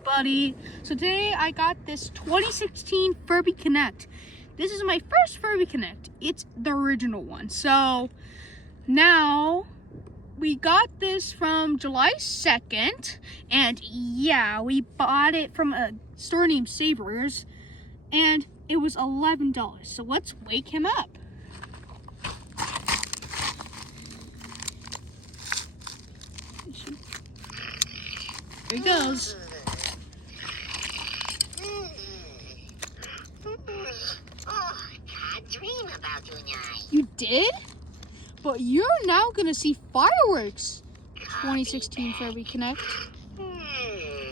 everybody. So today I got this 2016 Furby Connect. This is my first Furby Connect. It's the original one. So now we got this from July 2nd, and yeah, we bought it from a store named Savers, and it was $11. So let's wake him up. Here he goes. I dream about you tonight. You did? But you're now gonna see fireworks. 2016 Furby Connect.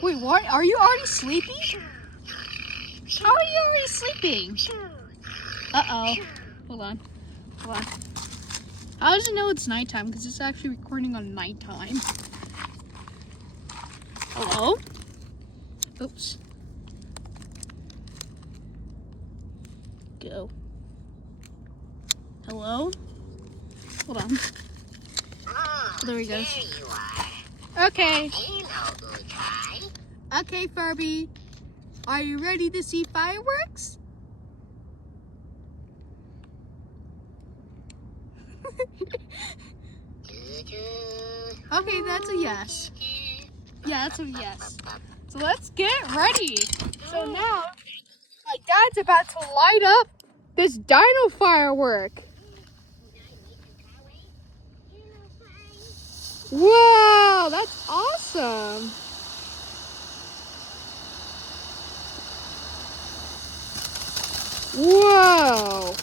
Wait, what? Are you already sleepy? How are you already sleeping? Uh-oh. Hold on. How does it know it's nighttime? Because it's actually recording on nighttime. Hello? Oops. Go. Hello? Hold on. Oh, there he goes. There you are. Okay. Hello, good guy. Okay, Furby. Are you ready to see fireworks? Okay, that's a yes. Yeah, that's a yes. So let's get ready. So now, my dad's about to light up this dino firework. Wow, that's awesome. Whoa.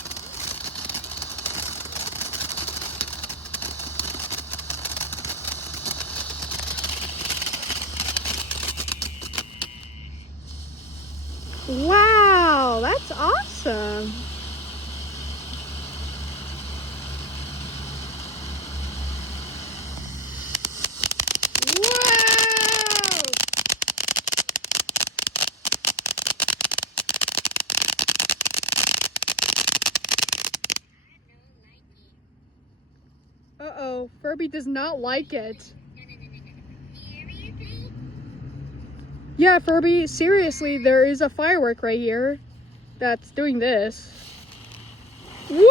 Wow, that's awesome. Whoa! Uh-oh, Furby does not like it. Yeah, Furby, seriously, there is a firework right here that's doing this. Whoa!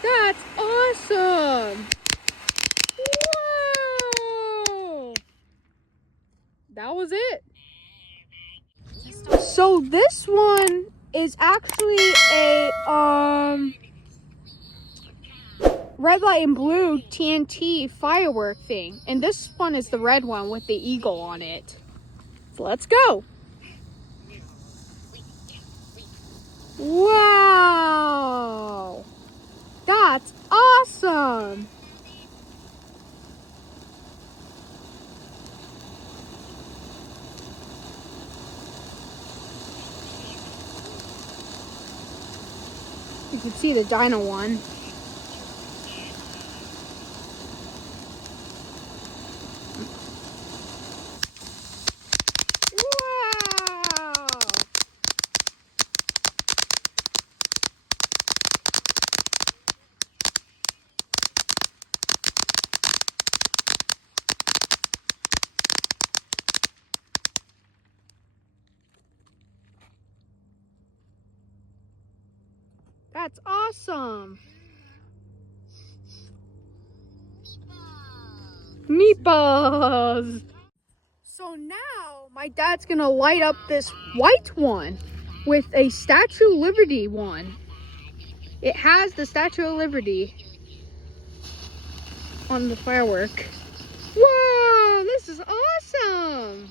That's awesome! Whoa! That was it. So this one is actually a red, light, and blue TNT firework thing. And this one is the red one with the eagle on it. So let's go. Wow! That's awesome! You can see the dino one. Wow! That's awesome. Meatballs. So now my dad's gonna light up this white one with a Statue of Liberty one. It has the Statue of Liberty on the firework. Wow, this is awesome.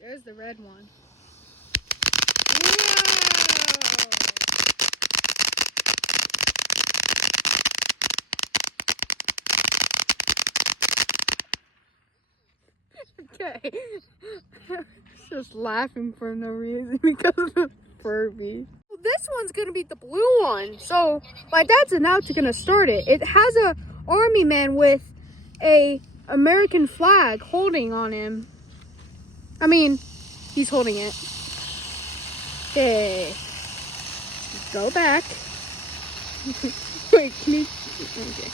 There's the red one. Whoa! Okay. Just laughing for no reason because of Furby. this one's gonna be the blue one. So my dad's now gonna start it. It has a army man with a American flag holding on him. I mean, he's holding it. Okay. Go back. Wait, can you? Okay.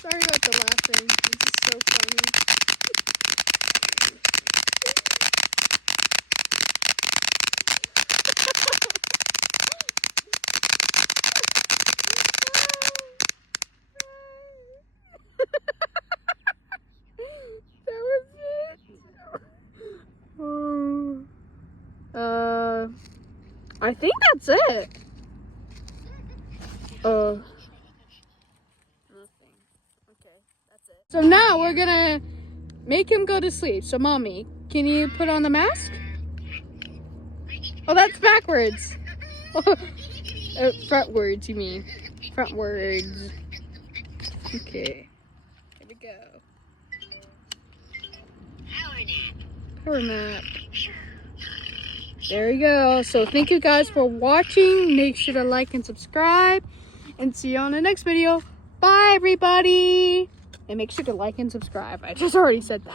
Sorry about the laughing. This is so funny. That was it. I think that's it. Nothing. Okay, that's it. So now we're gonna make him go to sleep. So mommy, can you put on the mask? Oh, that's backwards. Frontwards, you mean. Frontwards. Okay. Here we go. Power nap. There we go. So thank you guys for watching. Make sure to like and subscribe. And see you on the next video. Bye, everybody. And make sure to like and subscribe. I just already said that.